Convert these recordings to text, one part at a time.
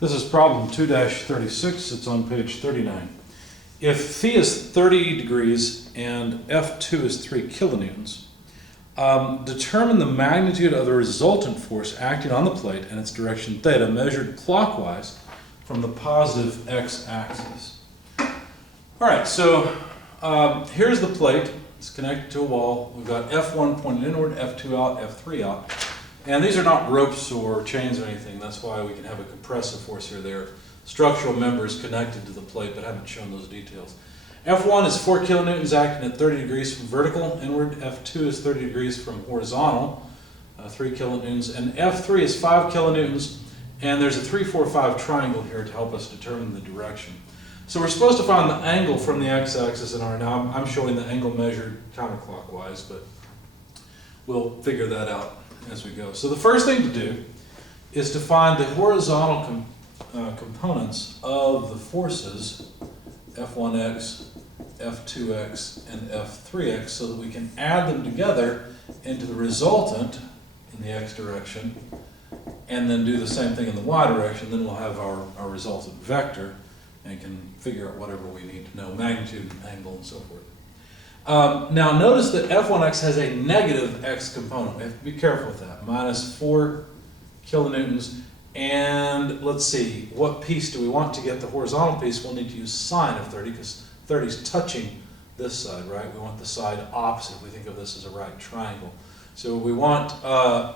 This is problem 2-36. It's on page 39. If phi is 30 degrees and F2 is 3 kilonewtons, determine the magnitude of the resultant force acting on the plate and its direction theta measured clockwise from the positive x-axis. All right, so here's the plate. It's connected to a wall. We've got F1 pointed inward, F2 out, F3 out. And these are not ropes or chains or anything. That's why we can have a compressive force here. They're structural members connected to the plate, but haven't shown those details. F1 is 4 kilonewtons acting at 30 degrees from vertical inward. F2 is 30 degrees from horizontal, 3 kilonewtons. And F3 is 5 kilonewtons. And there's a 3, 4, 5 triangle here to help us determine the direction. So we're supposed to find the angle from the x-axis in R. Now I'm showing the angle measured counterclockwise, but we'll figure that out as we go. So the first thing to do is to find the horizontal components of the forces F1x, F2x, and F3x so that we can add them together into the resultant in the x direction and then do the same thing in the y direction. Then we'll have our resultant vector and can figure out whatever we need to know, magnitude, angle, and so forth. Now notice that F1x has a negative x component. We have to be careful with that. Minus 4 kilonewtons. And let's see, what piece do we want to get the horizontal piece? We'll need to use sine of 30 because 30 is touching this side, right? We want the side opposite if we think of this as a right triangle. So we want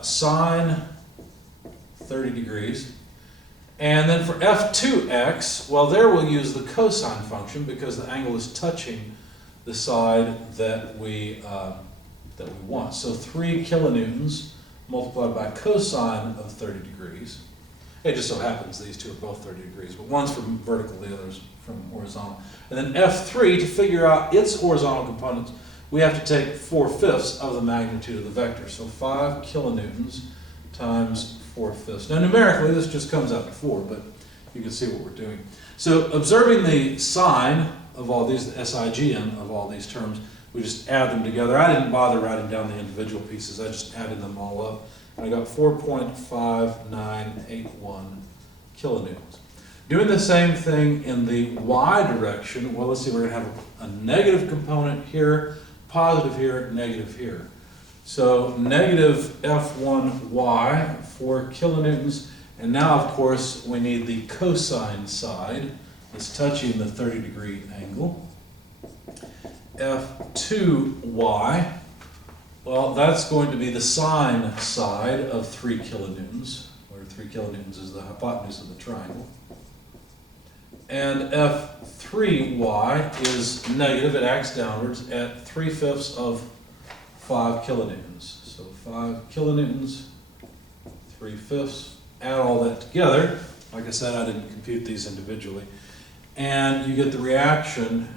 sine 30 degrees. And then for F2x, well, there we'll use the cosine function because the angle is touching the side that we want. So 3 kilonewtons multiplied by cosine of 30 degrees. It just so happens these two are both 30 degrees, but one's from vertical, the other's from horizontal. And then F3, to figure out its horizontal components, we have to take 4/5 of the magnitude of the vector. So 5 kilonewtons times 4/5. Now numerically this just comes out to 4, but you can see what we're doing. So observing the sign of all these, the SIGN of all these terms, we just add them together. I didn't bother writing down the individual pieces, I just added them all up. And I got 4.5981 kilonewtons. Doing the same thing in the y direction, well, let's see, we're going to have a negative component here, positive here, negative here. So negative F1y, 4 kilonewtons, and now of course we need the cosine side that's touching the 30 degree angle. F2y, well, that's going to be the sine side of 3 kilonewtons, where 3 kilonewtons is the hypotenuse of the triangle. And F3y is negative, it acts downwards, at 3/5 of 5 kilonewtons. So 5 kilonewtons, 3/5, add all that together. Like I said, I didn't compute these individually. And you get the reaction,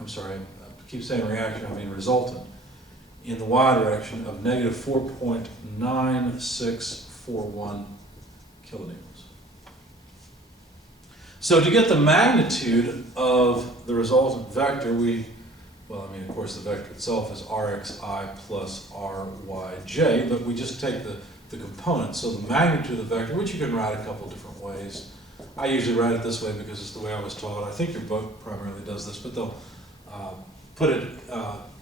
I'm sorry, I keep saying reaction, I mean resultant, in the y direction of negative 4.9641 kilonewtons. So to get the magnitude of the resultant vector, well, I mean, of course, the vector itself is Rxi plus Ryj, but we just take the components. So the magnitude of the vector, which you can write a couple different ways. I usually write it this way because it's the way I was taught. I think your book primarily does this, but they'll put it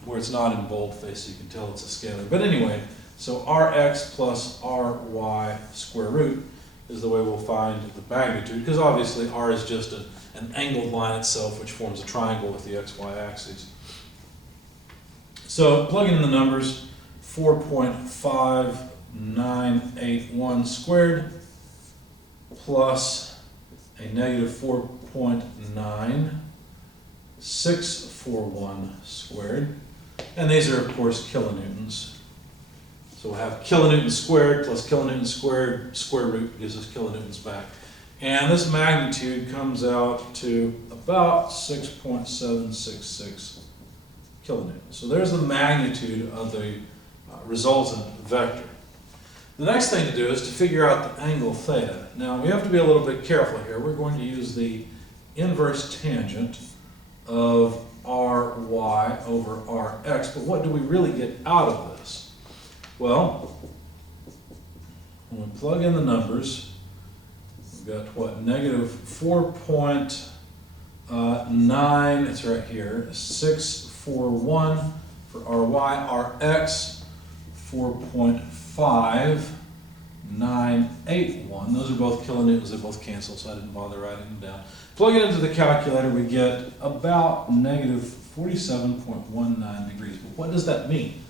where it's not in boldface so you can tell it's a scalar. But anyway, so Rx plus Ry square root is the way we'll find the magnitude, because obviously R is just an angled line itself which forms a triangle with the xy axis. So plugging in the numbers, 4.5981 squared plus a negative 4.9641 squared, and these are of course kilonewtons. So we'll have kilonewtons squared plus kilonewtons squared, square root gives us kilonewtons back. And this magnitude comes out to about 6.766 kilonewtons. So there's the magnitude of the resultant vector. The next thing to do is to figure out the angle theta. Now we have to be a little bit careful here. We're going to use the inverse tangent of Ry over Rx, but what do we really get out of this? Well, when we plug in the numbers, we've got what, negative 4.9, it's right here, 641 for Ry, Rx 4.5981. Those are both kilonewtons, they both cancel, so I didn't bother writing them down. Plug it into the calculator, we get about negative 47.19 degrees. But what does that mean?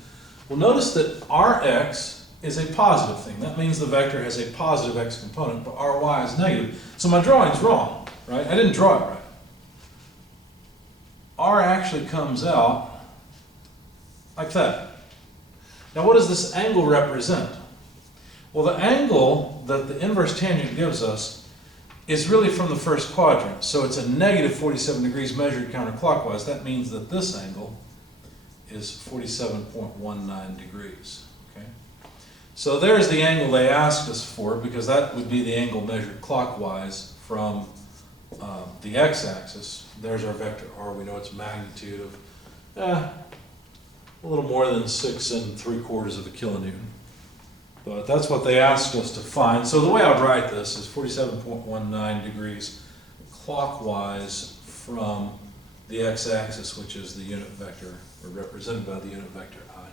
Well, notice that Rx is a positive thing. That means the vector has a positive x component, but Ry is negative. So my drawing's wrong, right? I didn't draw it right. R actually comes out like that. Now what does this angle represent? Well, the angle that the inverse tangent gives us is really from the first quadrant. So it's a negative 47 degrees measured counterclockwise. That means that this angle is 47.19 degrees. Okay? So there's the angle they asked us for, because that would be the angle measured clockwise from the x-axis. There's our vector r. We know its magnitude of a little more than 6 3/4 of a kilonewton. But that's what they asked us to find. So the way I would write this is 47.19 degrees clockwise from the x-axis, which is the unit vector, or represented by the unit vector I.